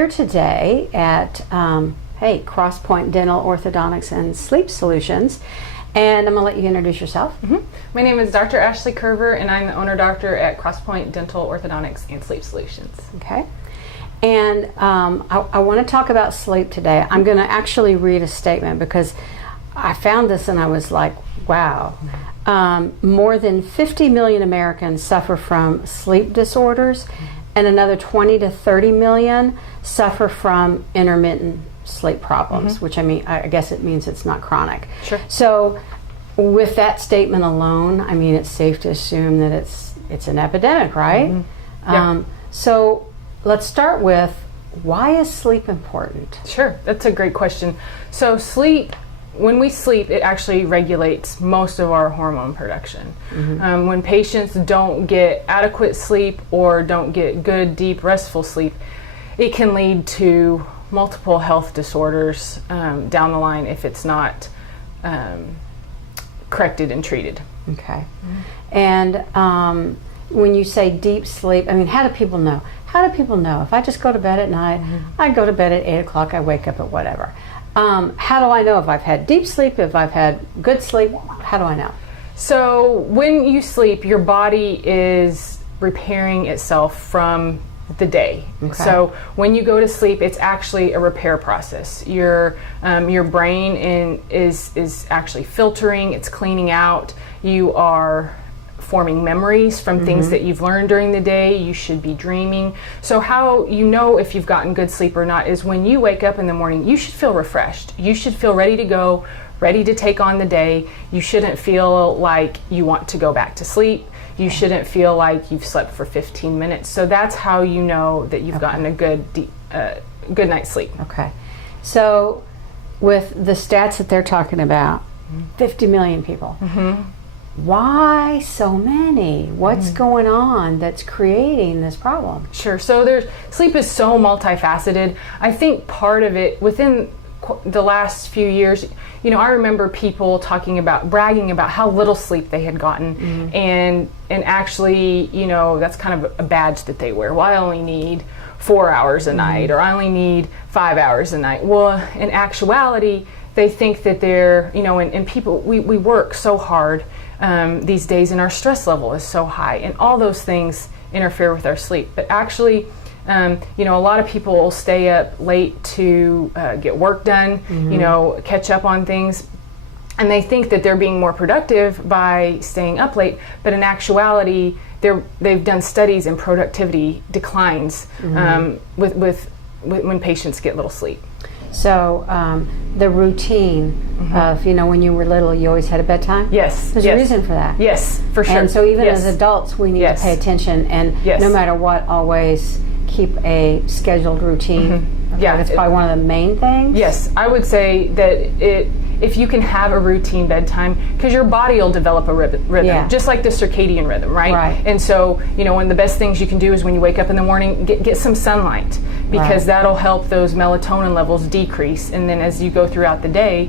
here today at Crosspointe Dental Orthodontics and Sleep Solutions, and I'm going to let you introduce yourself. My name is Dr. Ashley Curver, and I'm the owner doctor at Crosspointe Dental Orthodontics and Sleep Solutions. Okay. And I want to talk about sleep today. I'm going to actually read a statement because I found this and I was like, wow. More than 50 million Americans suffer from sleep disorders, and another 20 to 30 million suffer from intermittent sleep problems, which I guess it means it's not chronic. Sure. So with that statement alone, I mean, it's safe to assume that it's an epidemic, right? Yeah. So let's start with, why is sleep important? Sure, that's a great question. So sleep, when we sleep, it actually regulates most of our hormone production. When patients don't get adequate sleep or don't get good, deep, restful sleep, it can lead to multiple health disorders down the line if it's not corrected and treated. Okay. And when you say deep sleep, I mean, how do people know? How do people know? If I just go to bed at night, I go to bed at 8 o'clock, I wake up at whatever. How do I know if I've had deep sleep, if I've had good sleep? How do I know? So when you sleep, your body is repairing itself from the day. Okay. So when you go to sleep, it's actually a repair process. Your brain is actually filtering, it's cleaning out. You are forming memories from things that you've learned during the day. You should be dreaming. So how you know if you've gotten good sleep or not is when you wake up in the morning, you should feel refreshed. You should feel ready to go, ready to take on the day. You shouldn't feel like you want to go back to sleep. You shouldn't feel like you've slept for 15 minutes. So that's how you know that you've gotten a good night's sleep. Okay. So with the stats that they're talking about, 50 million people. Why so many? What's going on that's creating this problem? Sure. So sleep is so multifaceted. I think part of it within the last few years, I remember people bragging about how little sleep they had gotten, and actually, that's kind of a badge that they wear. Well, I only need 4 hours a night, or I only need 5 hours a night. Well, in actuality, they think that they're, and people, we work so hard these days, and our stress level is so high, and all those things interfere with our sleep. But actually, a lot of people will stay up late to get work done, catch up on things, and they think that they're being more productive by staying up late. But in actuality, they've done studies, and productivity declines with when patients get little sleep. So the routine of, when you were little, you always had a bedtime? Yes. There's a reason for that. Yes, for sure. And so even as adults, we need to pay attention, and no matter what, always keep a scheduled routine. Okay, Yeah. that's probably one of the main things. Yes, I would say that if you can have a routine bedtime, because your body will develop a rhythm, just like the circadian rhythm, right? Right. And so, one of the best things you can do is when you wake up in the morning, get some sunlight, because that'll help those melatonin levels decrease, and then as you go throughout the day,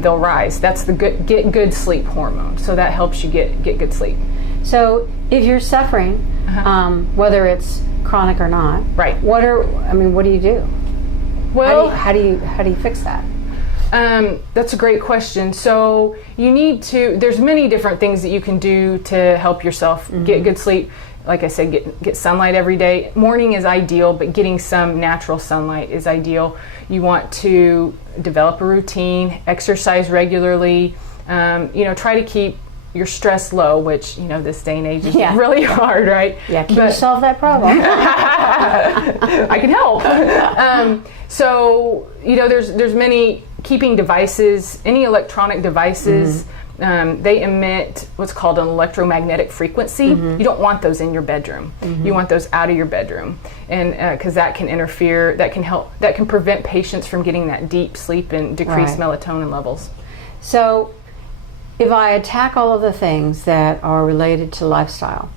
they'll rise. That's the get good sleep hormone. So that helps you get good sleep. So if you're suffering, whether it's chronic or not, right? What do you do? Well, how do you fix that? That's a great question. So there's many different things that you can do to help yourself get good sleep. Like I said, get sunlight every day. Morning is ideal, but getting some natural sunlight is ideal. You want to develop a routine, exercise regularly, try to keep your stress low, which, this day and age is really hard, right? Yeah, can you solve that problem? I can help. So, there's many keeping devices, any electronic devices, they emit what's called an electromagnetic frequency. You don't want those in your bedroom. You want those out of your bedroom, and because that can interfere, that can prevent patients from getting that deep sleep and decrease melatonin levels. So if I attack all of the things that are related to lifestyle,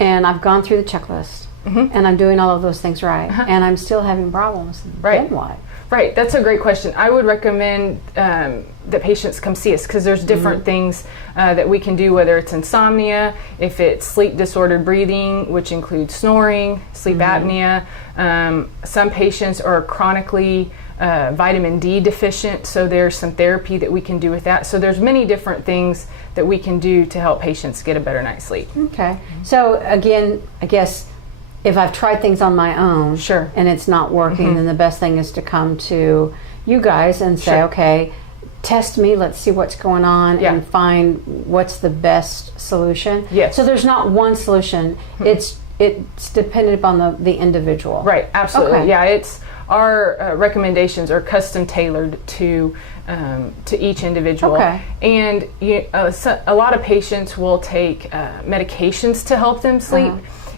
and I've gone through the checklist, and I'm doing all of those things and I'm still having problems, then what? Right, that's a great question. I would recommend that patients come see us, because there's different things that we can do, whether it's insomnia, if it's sleep disordered breathing, which includes snoring, sleep apnea. Some patients are chronically vitamin D deficient, so there's some therapy that we can do with that. So there's many different things that we can do to help patients get a better night's sleep. Okay. So again, I guess if I've tried things on my own Sure. and it's not working, then the best thing is to come to you guys and say, Sure. okay, test me, let's see what's going on, Yeah. and find what's the best solution. Yes. So there's not one solution. It's dependent upon the individual. Right, absolutely. Okay. Yeah, it's our recommendations are custom tailored to each individual. Okay. And a lot of patients will take medications to help them sleep.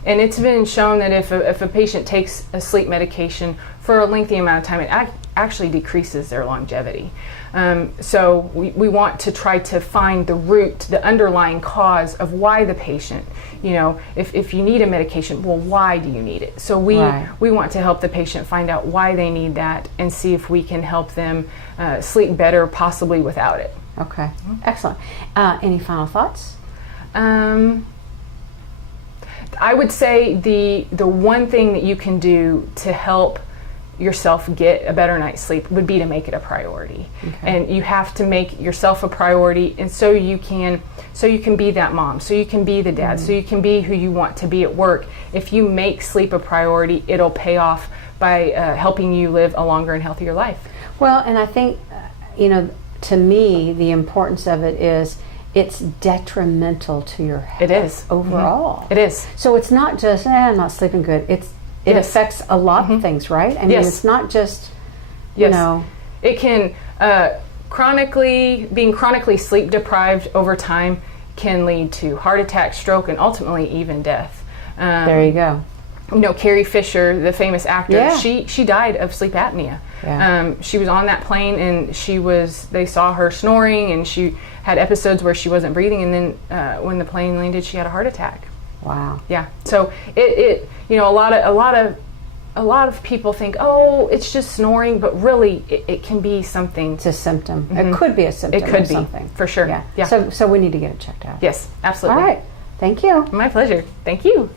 And it's been shown that if a patient takes a sleep medication for a lengthy amount of time, it actually decreases their longevity. So we want to try to find the root, the underlying cause of why the patient, if you need a medication, well, why do you need it? So we want to help the patient find out why they need that and see if we can help them sleep better, possibly without it. Okay. Excellent. Any final thoughts? I would say the one thing that you can do to help yourself get a better night's sleep would be to make it a priority. Okay. And you have to make yourself a priority, and so you can be that mom, so you can be the dad, so you can be who you want to be at work. If you make sleep a priority, it'll pay off by helping you live a longer and healthier life. Well, and I think, to me, the importance of it is it's detrimental to your health. It is. Overall. It is. So it's not just, I'm not sleeping good. It Yes. affects a lot of things, right? I mean, Yes. it's not just, Yes. It can, being chronically sleep deprived over time can lead to heart attack, stroke, and ultimately even death. there you go. Carrie Fisher, the famous actor, Yeah. she died of sleep apnea. Yeah. She was on that plane, and they saw her snoring, and she had episodes where she wasn't breathing, and then when the plane landed, she had a heart attack. Wow. Yeah. So a lot of people think, oh, it's just snoring, but really it can be something. It's a symptom. It could be a symptom It could of be, something. for sure. Yeah. Yeah. So we need to get it checked out. Yes, absolutely. All right. Thank you. My pleasure. Thank you.